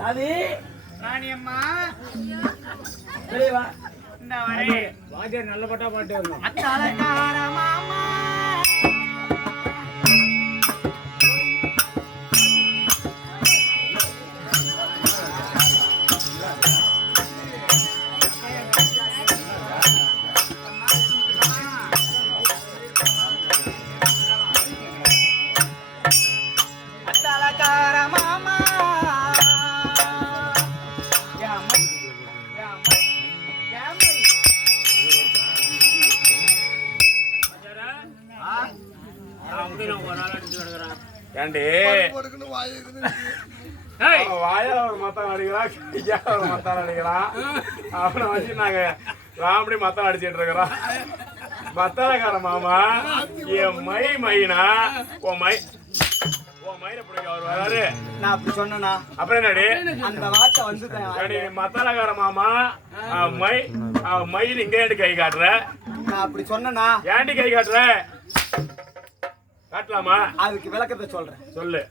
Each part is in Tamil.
அது? ராணியம்மா. வெளியே வா. இந்த வரே. வாத்தியார் நல்ல பட்டா பாட்டு வரணும் அத்தலக்கார மாமா. ஏண்டி? வாயால ஒரு மத்தம் அடிக்கிறான் கையால ஒரு மத்தம் அடிக்கிறான் அவனை வச்சு நாங்க ராமடி மத்தம் அடிச்சிட்டு இருக்கிறோம். மத்தனக்கார மாமா என் மை மைனா உன் மை உன் மயிரை பிடிக்க அவர் வராரு. நான் அப்படி சொன்னேனா? அப்புறம் என்னடி? அந்த வார்த்தை வந்துட்டேன் ஏண்டி மத்தனக்கார மாமா மை மயில் இங்க ஏண்டி கை காட்டுற? நான் அப்படி சொன்னேனா? ஏண்டி கை காட்டுற? காட்டலாமா? அதுக்கு விளக்கத்தை சொல்றேன். சொல்லு.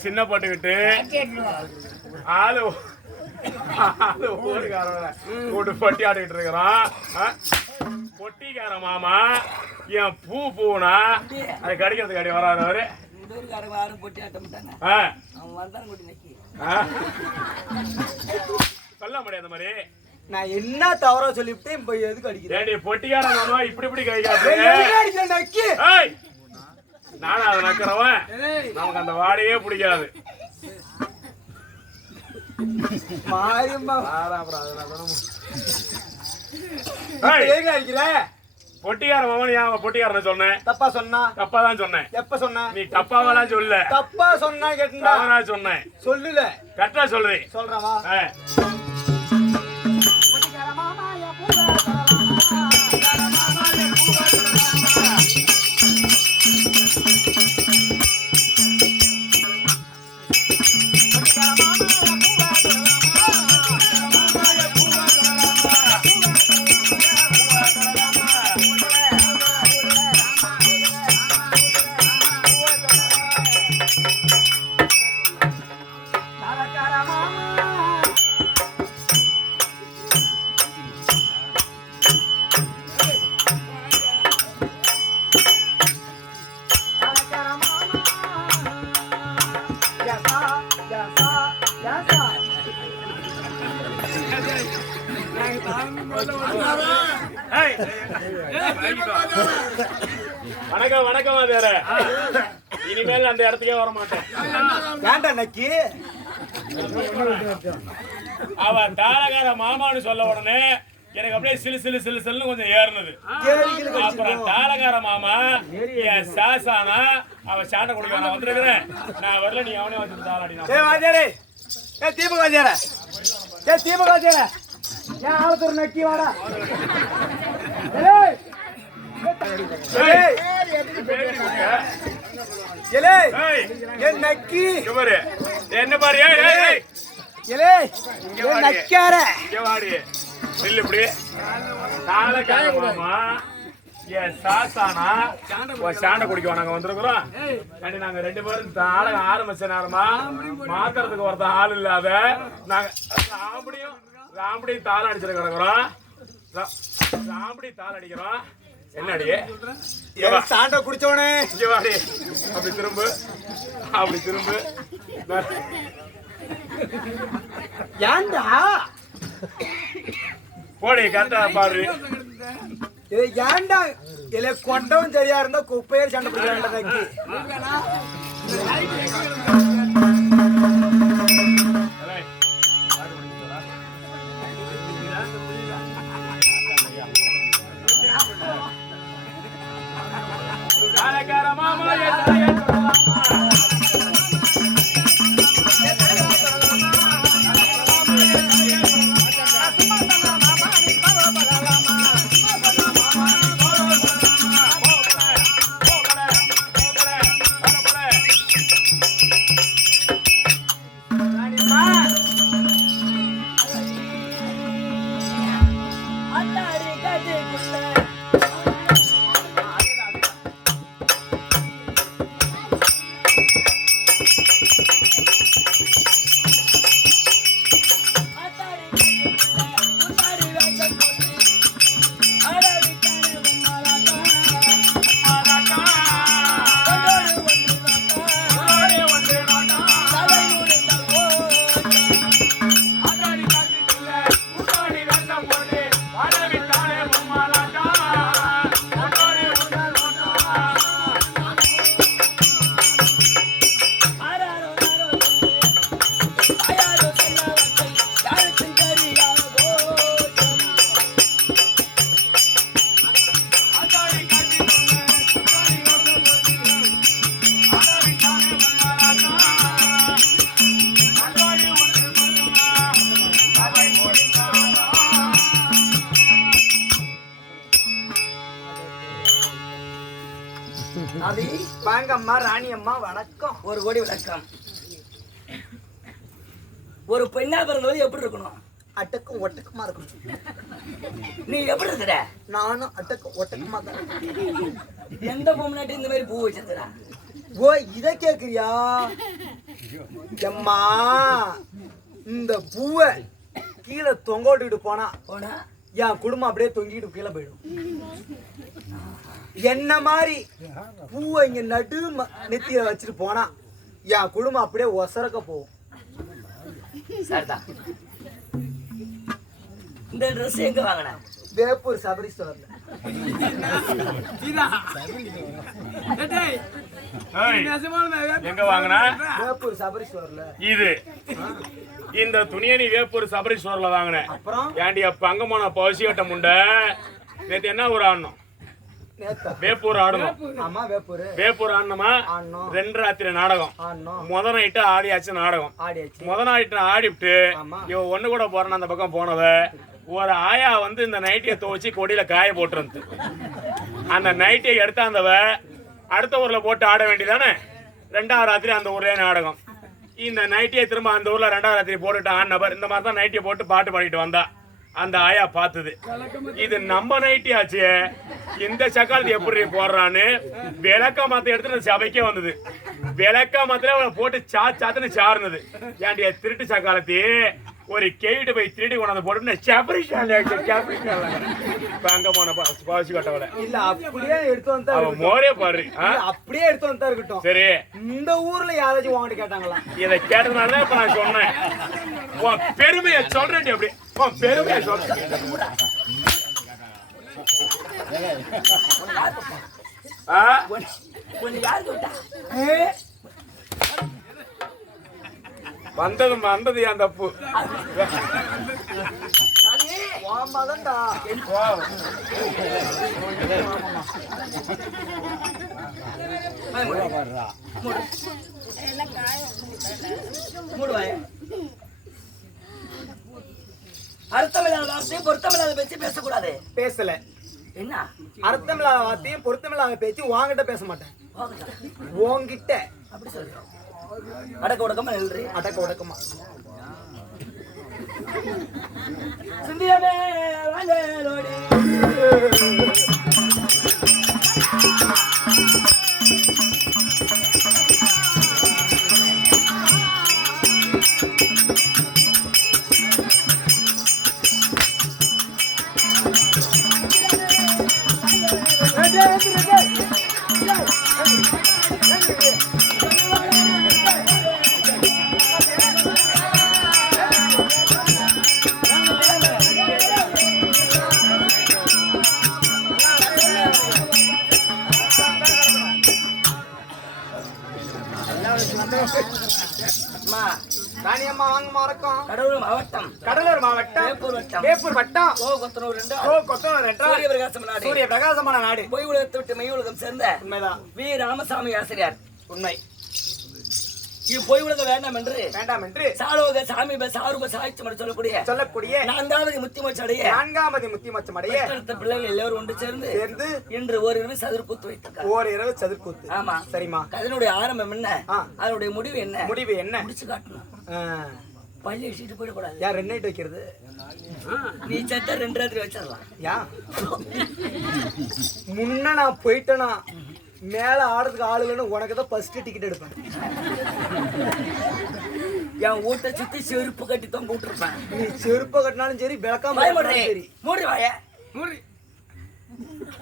சின்ன போட்டுக்கிட்டு ஆளு ஆளு ஊருக்காரங்கள கூட்டு பொட்டி ஆடிக்கிட்டு இருக்கிறோம் ஆ? பொட்டிக்கார மாமா. என் பூ பூனா. அது கடிக்கிறதுக்கு அடி வராரு அவரு. சொல்ல முடியாது மாதிரி. நான் என்ன தவறா சொல்லிவிட்டேன் இப்ப எதுக்கு அடிக்கிறேன் ஏடி பொட்டிக்கார மாமா இப்படி இப்படி கை ஏய், காட்டுறீங்க எதுக்கு அடிக்கிற நக்கி ஏய் நானும் அதை நக்கிறவன் நமக்கு அந்த வாடையே பிடிக்காது. பொட்டிக்கார மாமன் ஏன் பொட்டிக்காரன் சொன்னேன் தப்பா சொன்னா. தப்பா தான் சொன்னேன். எப்ப சொன்ன? நீ தப்பாவெல்லாம் சொல்ல தப்பா சொன்னா தவறா சொன்னேன். சொல்லுல. கரெக்டா சொல்றேன். சொல்றேன் இடத்துக்கே வர மாட்டேன் வேண்டா நக்கி அவ தாரகார மாமான்னு சொல்ல உடனே எனக்கு அப்படியே சிலு சிலு சிலு சிலுன்னு கொஞ்சம் ஏறுனது அப்புறம் தாளகார மாமா என் சாசானா அவ சாண்டை குடிக்க நான் வந்திருக்கிறேன் நான் வரல நீ அவனே வந்து தாளாடி ஏ வாத்தியாரே ஏ தீபக் வாத்தியார ஏ தீபக் வாத்தியார ஏன் ஆளத்தூர் நக்கி வாடா ஏய் ஏலே ஏ நக்கி. என்ன பாரு. ஏய் ஏய் ஏய் ஏலே ஏ நக்கார இங்க வாடி. நில்லு இப்படி. தாளகார மாமா. என் சாசானா உன் சாண்டை குடிக்க நாங்க வந்திருக்கிறோம். கண்டி நாங்க ரெண்டு பேரும் தாளகம் ஆரம்பிச்ச நேரமா மாத்துறதுக்கு ஒருத்தன் ஆள் இல்லாத நாங்க ராம்படியும் ராம்படியும் தாளம் அடிச்சிட்டு கிடக்குறோம். ரா- ராம்படி தாளம் அடிக்கிறோம். என்னடி? இங்க வா. ஏ சாண்ட குடிச்சவனே. இங்க வாடி. அப்படி திரும்பு. அப்படி திரும்பு. ஏன்டா? போடி கரெக்டா பாரு. ஏ ஏன்டா? இல்ல கொண்டவன் சரியா இருந்தா குப்பையே சண்டை பிடிக்க வேண்டாம் தாளக்கார மாமா அது வாங்கம்மா ராணி அம்மா வணக்கம். ஒரு கோடி விளக்கம் ஒரு பெண்ணா பிறந்தது எப்படி இருக்கணும்? அட்டக்கும் ஒட்டக்கமா இருக்கணும். நீ எப்படி இருக்கிற? நானும் அட்டக்கும் ஒட்டக்கமா தான். எந்த பொம்னாட்டி இந்த மாதிரி பூ வச்சிருக்கிறா? ஓ இத கேக்குறியா எம்மா இந்த பூவை கீழே தொங்க விட்டுட்டு போனா. போனா? என் குடும்பம் அப்படியே தொங்கிட்டு கீழே போயிடும். என்ன மாதிரி பூவை இங்க நடு ம- நெத்தியில வச்சுட்டு போனா என் குடும்பம் அப்படியே ஒசரக்க போகும். இந்த ட்ரெஸ் எங்க வாங்கின? வேப்பூர் சபரீஸ்வரர்ல ஏய், எங்க வாங்கினா? வேப்பூர் சபரீஸ்வரர்ல இது. இந்த துணியை நீ வேப்பூர் சபரீஸ்வரில் வாங்கினேன். அப்புறம்? ஏண்டி அப்ப அங்க போன பசி கட்ட முண்டை? நேத்து என்ன ஊர் ஆடணும்? வேப்பூர் ஆடணும். வேப்பூர். ஆடணுமா? ரெண்டு ராத்திரி நாடகம். முத நைட்டு ஆடியாச்சு நாடகம். முத நைட்டு ஆடிவிட்டு. இவ ஒண்ணு கூட போறேன்னு அந்த பக்கம் போனவ ஒரு ஆயா வந்து இந்த நைட்டியை துவச்சி கொடியில காய போட்டுருந்து. அந்த நைட்டியை எடுத்தாந்தவ அடுத்த ஊர்ல போட்டு ஆட வேண்டியதானே? ரெண்டாவது ராத்திரி அந்த ஊர்லயே நாடகம். இந்த நைட்டியை திரும்ப அந்த ஊரில் ரெண்டாவது ராத்திரி போட்டுட்டு நபர் இந்த மாதிரி தான் நைட்டியை போட்டு பாட்டு பாடிட்டு வந்தா. அந்த ஆயா பார்த்தது இது நம்ம நைட்டி ஆச்சு. இந்த சக்காலத்து எப்படி போடுறான்னு விளக்க மாத்த எடுத்து சபைக்கே வந்தது. விளக்க மாத்திர அவளை போட்டு சா சாத்துன்னு சாருனது ஏன்டி திருட்டு சக்காலத்தி. ஒரு கேவிட்டு போய் திருடி கொண்டாந்து போட்டு சபரி சபரி அங்க போன பாசி கட்டவளை இல்ல அப்படியே எடுத்து வந்தா அவ மோரே பாரு அப்படியே எடுத்து வந்தா இருக்கட்டும். சரி. இந்த ஊர்ல யாராச்சும் வாங்கிட்டு கேட்டாங்களா? இதை கேட்டதுனால தான் இப்ப நான் சொன்னேன். உன் பெருமையை சொல்றேன் அப்படி. உன் பெருமையை சொல்றேன். ஆ? யார் வந்தது வந்தது என் தப்பு அர்த்தமில்லாத வார்த்தையும் பொருத்தமில்லாத பேச்சு பேசக்கூடாது. பேசல. என்ன? அர்த்தமில்லாத வார்த்தையும் பொருத்தமில்லாத பேச்சு வாங்கிட்ட பேச மாட்டேன். உன்கிட்ட. அப்படி சொல்றோம் அடக்க உடக்கமா நில்றி அடக்க உடக்கமா சிந்தியமே வாங்க ராணி அம்மா வாங்கம்மா வணக்கம். கடவுள் மாவட்டம். கடலூர் மாவட்டம். வேப்பூர் வட்டம். வேப்பூர் வட்டம். ஓ கொத்தனூர் ரெண்டு. ஓ கொத்தனூர் என்றால் சூரிய பிரகாசம் நாடு. சூரிய பிரகாசமான நாடு. பொய் உலகத்தை விட்டு மெய் உலகம் சேர்ந்த உண்மைதான். வி. ராமசாமி ஆசிரியர். உண்மை. இது பொய் உலகம் வேண்டாம் என்று வேண்டாம் என்று சாலோக சாமீப சாரூப சாய்ச்சி என்று சொல்லக்கூடிய சொல்லக்கூடிய நான்காவது முத்திமச்சடைய நான்காமதி முத்தி மச்சமடைய பெற்றெடுத்த பிள்ளைகள் எல்லாரும் ஒன்று சேர்ந்து சேர்ந்து இன்று ஓரிரவு சதுர்கூத்து வைத்திருக்காங்க. ஓர் இரவு சதுர்கூத்து ஆமா. சரிம்மா. அதனுடைய ஆரம்பம் என்ன. அதனுடைய முடிவு என்ன? முடிவு என்ன? முடிச்சு காட்டணும். பள்ளி வச்சுட்டு போயிடக்கூடாது. யார் ரெண்டு நைட் வைக்கிறது? நீ சத்த ரெண்டு ராத்திரி வச்சிடலாம். யா? முன்ன நான் போயிட்டேனா மேல ஆடுறதுக்கு ஆள் இல்லைன்னு உனக்கு தான் ஃபர்ஸ்ட் டிக்கெட் எடுப்பேன். என் வீட்டை சுத்தி செருப்பு கட்டி தொங்க விட்டுருப்பேன் நீ செருப்ப கட்டினாலும் சரி விளக்காம. சரி. மூடி. வாய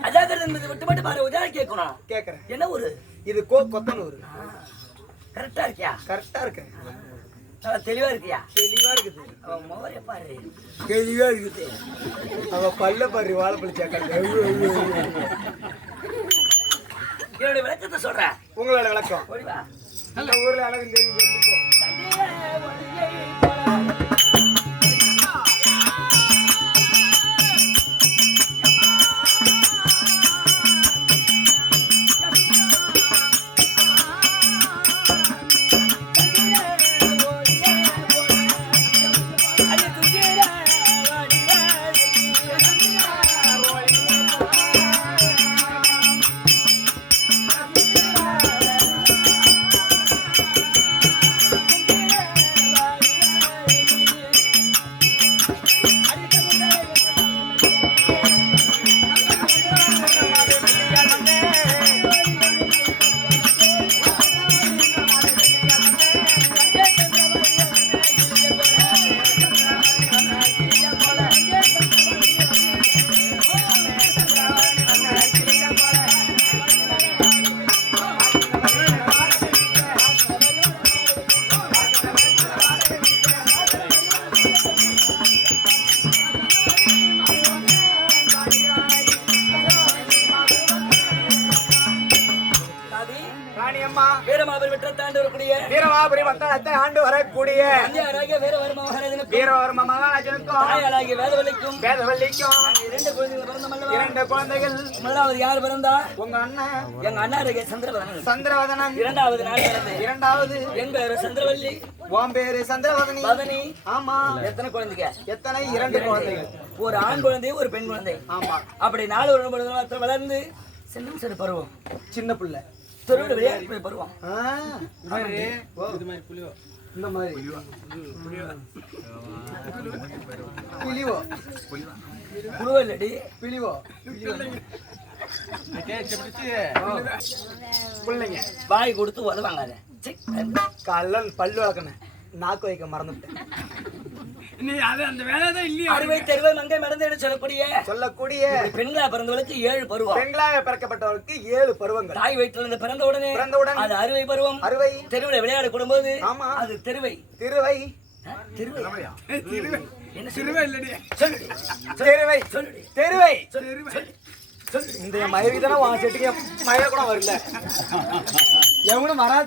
அஜாக்கிரதை என்பது விட்டு மட்டும் பாரு உதாரண கேட்கணும். கேக்குறேன். என்ன ஒரு இது கோ கொத்தனூர். கரெக்டா இருக்கியா? கரெக்டா இருக்கு நல்லா தெளிவா இருக்கியா? தெளிவா இருக்குது. அவன் முகரைய பாரு. தெளிவா இருக்குது. அவ பல்ல பாரு வாழைப்பழ சேக்கல். என்னுடைய விளக்கத்தை சொல்றேன். உங்களோட விளக்கம். இந்த ஊர்ல அழகு தெரிஞ்சு வேதவல்லிக்கும் வேதவல்லிக்கும் இரண்டு குழந்தைகள் பிறந்த மல்லவா இரண்டு குழந்தைகள். முதலாவது யார் பிறந்தா உங்க அண்ணன். எங்க அண்ணா இருக்க சந்திரவதனன். சந்திரவதனன். இரண்டாவது நான் பிறந்தேன் இரண்டாவது. என் பேரு சந்திரவல்லி. உன் பேரு சந்திரவதனி. பதனி ஆமா. எத்தனை குழந்தைங்க? எத்தனை? இரண்டு குழந்தைகள். ஒரு ஆண் குழந்தை ஒரு பெண் குழந்தை. ஆமா. அப்படி நாலு மாத்திரம் வளர்ந்து சின்னம் சிறு பருவம். சின்ன பிள்ளை. தெருவில் விளையாட்டு பருவம். இந்த மாதிரி. பிளிவோ. குழுவல்லடி பிளிவோ. பிள்ளைங்க. வாய் கொடுத்து உதவாங்க கல்லன் பல்லு வளர்க்கணும். நாக்கு வைக்க மறந்துட்டேன். நீ அது அந்த வேலை தான் இல்லையா? அறுவை தெருவை மங்கை மறந்து சொல்லக்கூடிய சொல்லக்கூடிய இப்படி பெண்களா பிறந்தவளுக்கு ஏழு பருவம். பெண்களாக பிறக்கப்பட்டவருக்கு ஏழு பருவங்கள். தாய் வயிற்றுல இருந்து பிறந்த உடனே பிறந்தவுடன் அது அறுவை பருவம். அறுவை. தெருவில் விளையாட கூடும்போது ஆமா. அது தெருவை. திருவை. திருவை. என்ன சிறுவை இல்லடி. சொல்லுடி தெருவை. தெருவை. இந்த மயிலுக்கு தானே செட்டுக்கு மயில கூட வரல எவனும் வரா